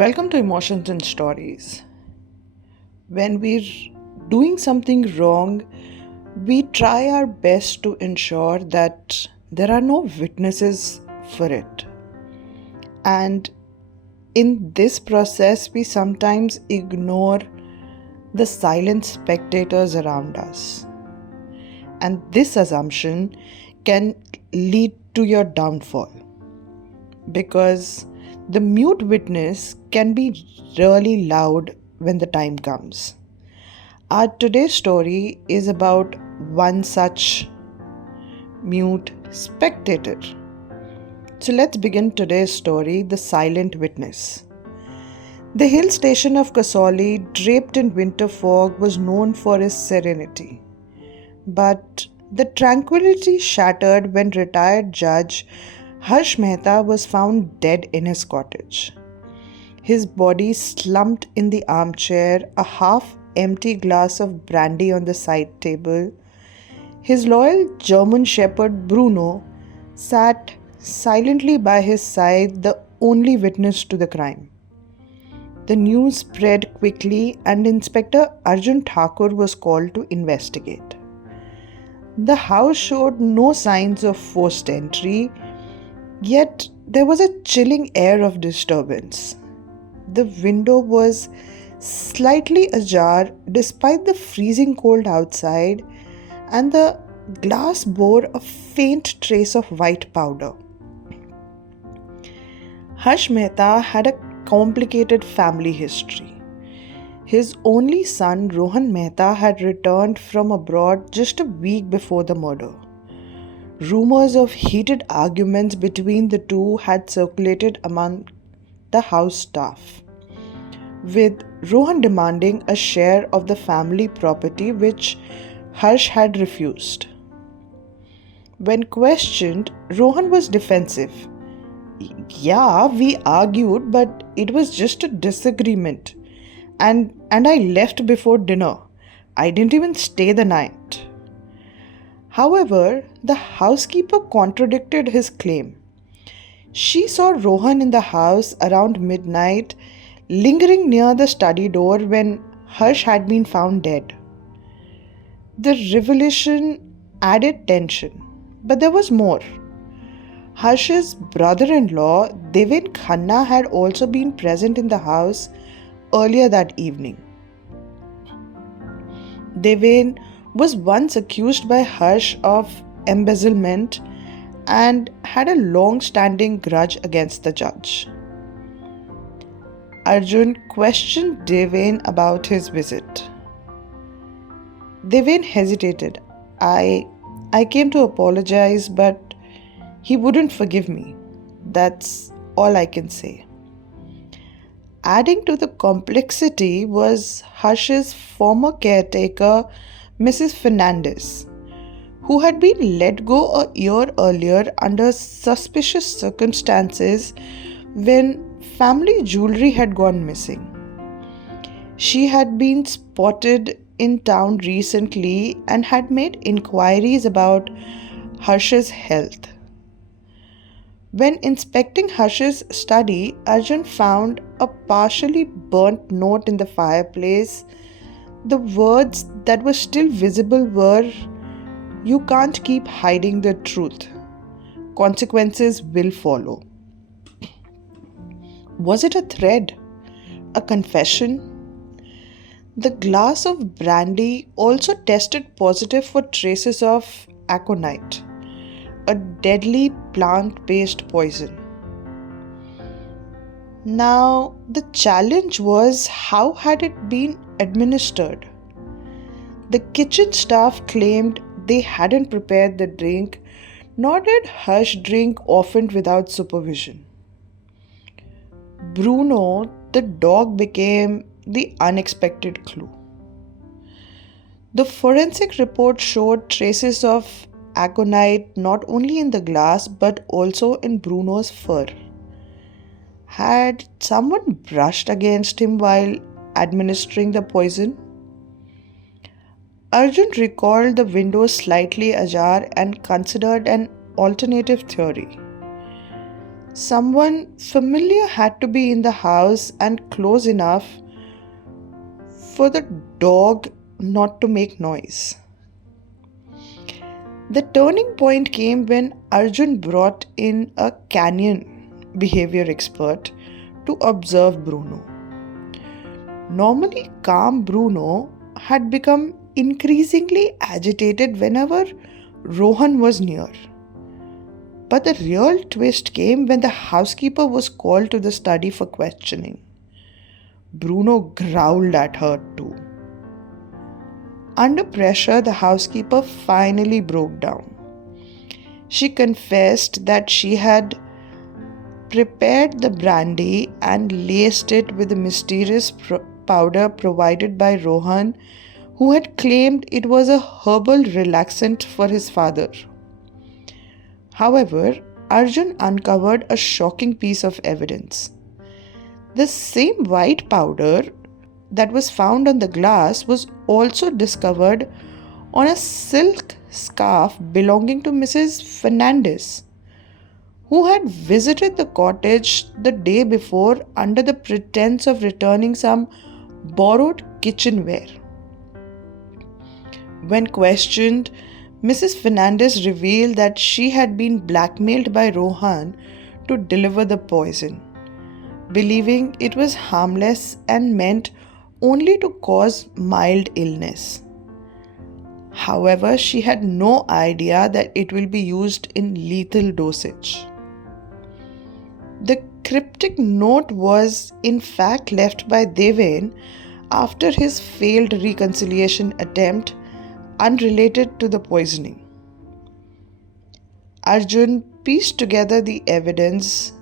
Welcome to Emotions and Stories. When we're doing something wrong, we try our best to ensure that there are no witnesses for it. And in this process, we sometimes ignore the silent spectators around us. And this assumption can lead to your downfall because the mute witness can be really loud when the time comes. Our today's story is about one such mute spectator. So let's begin today's story, The Silent Witness. The hill station of Kasoli, draped in winter fog, was known for its serenity. But the tranquility shattered when retired judge Harsh Mehta was found dead in his cottage. His body slumped in the armchair, a half-empty glass of brandy on the side table. His loyal German shepherd Bruno sat silently by his side, the only witness to the crime. The news spread quickly and Inspector Arjun Thakur was called to investigate. The house showed no signs of forced entry, yet there was a chilling air of disturbance. The window was slightly ajar despite the freezing cold outside, and the glass bore a faint trace of white powder. Harsh Mehta had a complicated family history. His only son, Rohan Mehta, had returned from abroad just a week before the murder. Rumors of heated arguments between the two had circulated among the house staff, with Rohan demanding a share of the family property which Harsh had refused. When questioned, Rohan was defensive. Yeah, we argued, but it was just a disagreement. And I left before dinner. I didn't even stay the night. However, the housekeeper contradicted his claim. She saw Rohan in the house around midnight, lingering near the study door when Harsh had been found dead. The revelation added tension, but there was more. Harsh's brother-in-law, Devin Khanna, had also been present in the house earlier that evening. Devin was once accused by Harsh of embezzlement and had a long-standing grudge against the judge. Arjun questioned Devin about his visit. Devin hesitated. I came to apologize, but he wouldn't forgive me. That's all I can say. Adding to the complexity was Harsh's former caretaker, Mrs. Fernandez, who had been let go a year earlier under suspicious circumstances when family jewelry had gone missing. She had been spotted in town recently and had made inquiries about Harsh's health. When inspecting Harsh's study, Arjun found a partially burnt note in the fireplace. The words that were still visible were, "You can't keep hiding the truth. Consequences will follow." Was it a threat? A confession? The glass of brandy also tested positive for traces of aconite, a deadly plant-based poison. Now, the challenge was, how had it been administered? The kitchen staff claimed they hadn't prepared the drink, nor did Harsh drink often without supervision. Bruno, the dog, became the unexpected clue. The forensic report showed traces of aconite not only in the glass but also in Bruno's fur. Had someone brushed against him while administering the poison? Arjun recalled the window slightly ajar and considered an alternative theory. Someone familiar had to be in the house and close enough for the dog not to make noise. The turning point came when Arjun brought in a canyon behavior expert to observe Bruno. Normally calm Bruno had become increasingly agitated whenever Rohan was near. But the real twist came when the housekeeper was called to the study for questioning. Bruno growled at her too. Under pressure, the housekeeper finally broke down. She confessed that she had prepared the brandy and laced it with the mysterious powder provided by Rohan, who had claimed it was a herbal relaxant for his father. However, Arjun uncovered a shocking piece of evidence. The same white powder that was found on the glass was also discovered on a silk scarf belonging to Mrs. Fernandez, who had visited the cottage the day before under the pretense of returning some borrowed kitchenware. When questioned, Mrs. Fernandez revealed that she had been blackmailed by Rohan to deliver the poison, believing it was harmless and meant only to cause mild illness. However, she had no idea that it will be used in lethal dosage. The cryptic note was in fact left by Deven after his failed reconciliation attempt unrelated to the poisoning. Arjun pieced together the evidence,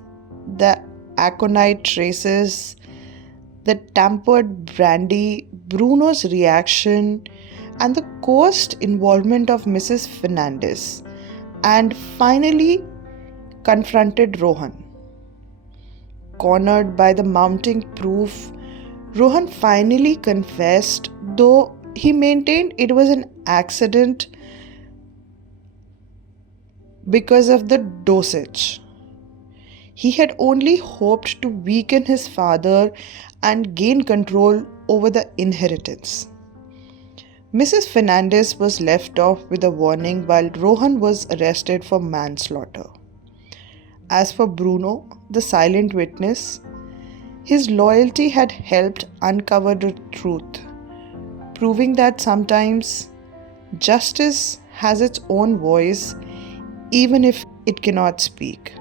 the aconite traces, the tampered brandy, Bruno's reaction, and the coerced involvement of Mrs. Fernandez, and finally confronted Rohan. Cornered by the mounting proof, Rohan finally confessed, though he maintained it was an accident because of the dosage. He had only hoped to weaken his father and gain control over the inheritance. Mrs. Fernandez was left off with a warning while Rohan was arrested for manslaughter. As for Bruno, the silent witness, his loyalty had helped uncover the truth, proving that sometimes justice has its own voice even if it cannot speak.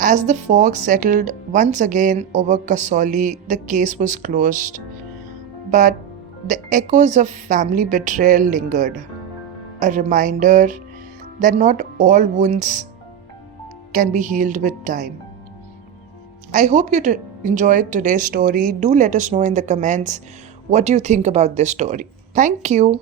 As the fog settled once again over Kasoli, the case was closed, but the echoes of family betrayal lingered, a reminder that not all wounds can be healed with time. I hope you enjoyed today's story. Do let us know in the comments what you think about this story. Thank you.